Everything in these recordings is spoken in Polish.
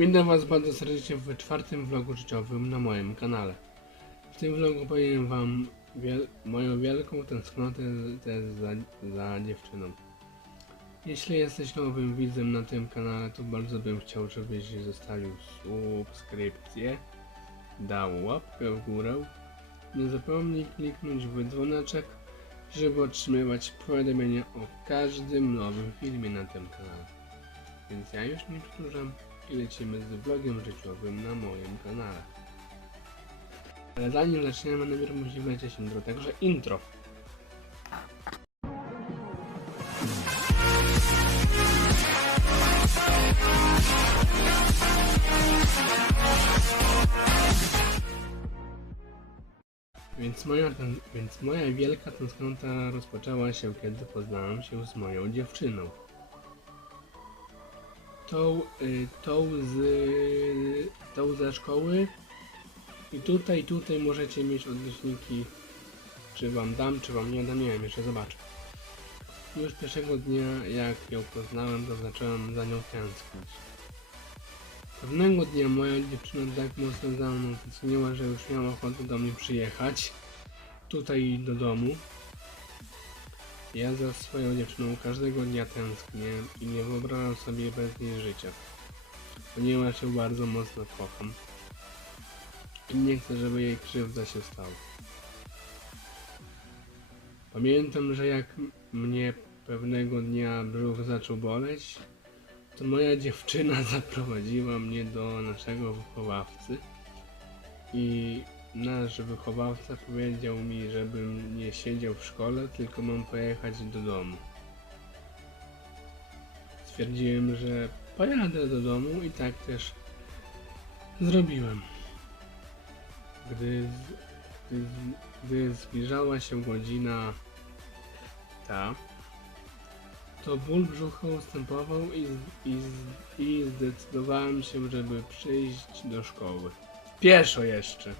Witam Was bardzo serdecznie w czwartym vlogu życiowym na moim kanale. W tym vlogu powiem Wam wiel moją wielką tęsknotę za, za dziewczyną. Jeśli jesteś nowym widzem na tym kanale, to bardzo bym chciał, żebyś zostawił subskrypcję, dał łapkę w górę, nie zapomnij kliknąć w dzwoneczek, żeby otrzymywać powiadomienia o każdym nowym filmie na tym kanale. Więc ja już nie przedłużam i lecimy z vlogiem życiowym na moim kanale. Ale zanim zaczniemy, najpierw musi wlecieć intro, także intro. Więc moja, więc moja wielka tęsknota rozpoczęła się, kiedy poznałem się z moją dziewczyną tą, y, tą z tą ze szkoły i tutaj, tutaj możecie mieć odnośniki czy wam dam, czy wam nie dam, nie wiem, jeszcze zobaczę. Już pierwszego dnia jak ją poznałem, to zacząłem za nią tęsknić. Pewnego dnia moja dziewczyna tak mocno za mną tęskniła, że już miała ochotę do mnie przyjechać tutaj do domu. Ja za swoją dziewczyną każdego dnia tęsknię i nie wyobrażam sobie bez niej życia. Ponieważ ją bardzo mocno kocham. I nie chcę, żeby jej krzywda się stała. Pamiętam, że jak mnie pewnego dnia brzuch zaczął boleć, to moja dziewczyna zaprowadziła mnie do naszego wychowawcy i nasz wychowawca powiedział mi, żebym nie siedział w szkole, tylko mam pojechać do domu. Stwierdziłem, że pojadę do domu i tak też zrobiłem. Gdy, gdy, gdy zbliżała się godzina ta, to ból brzucha ustępował i, i, i zdecydowałem się, żeby przyjść do szkoły. Pieszo jeszcze.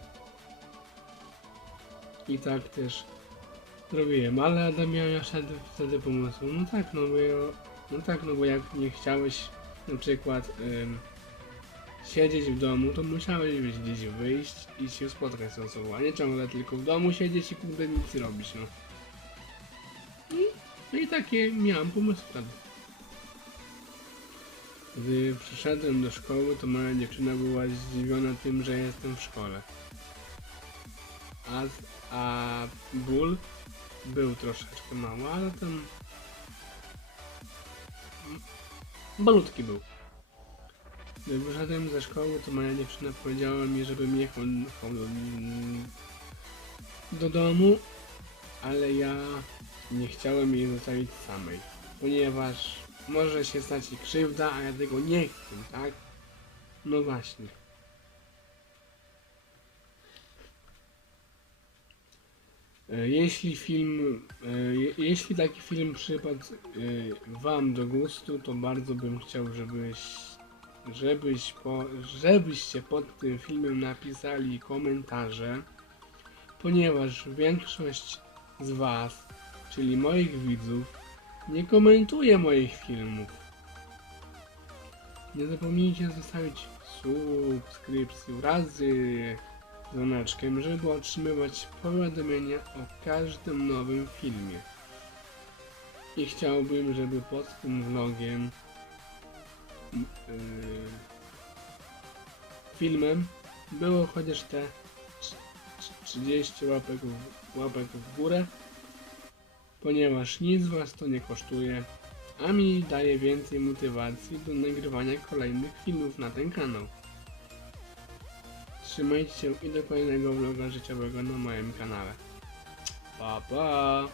I tak też zrobiłem, ale Adam miał ja wtedy, pomysł, no tak, no bo no tak, no bo jak nie chciałeś na przykład ym, siedzieć w domu, to musiałeś gdzieś wyjść i się spotkać z osobą, a nie ciągle tylko w domu siedzieć i kurde nic robić, no. I, no i takie miałem pomysł wtedy. Gdy przyszedłem do szkoły, to moja dziewczyna była zdziwiona tym, że jestem w szkole. A, a ból był troszeczkę mały, ale ten malutki był. Gdy wyszedłem ze szkoły, to moja dziewczyna powiedziała mi, żebym jechał do, do domu, ale ja nie chciałem jej zostawić samej, ponieważ może się stać jej krzywda, a ja tego nie chcę, tak? No właśnie. Jeśli film, e, je- jeśli taki film przypadł e, Wam do gustu, to bardzo bym chciał, żebyś, żebyś po, żebyście pod tym filmem napisali komentarze, ponieważ większość z Was, czyli moich widzów, nie komentuje moich filmów. Nie zapomnijcie zostawić subskrypcji razy dzwoneczkiem, żeby otrzymywać powiadomienia o każdym nowym filmie. I chciałbym, żeby pod tym vlogiem yy, filmem było chociaż te trz- trz- 30 łapek w, łapek w górę, ponieważ nic was to nie kosztuje, a mi daje więcej motywacji do nagrywania kolejnych filmów na ten kanał. Trzymajcie się i do kolejnego vloga życiowego na moim kanale. Pa pa!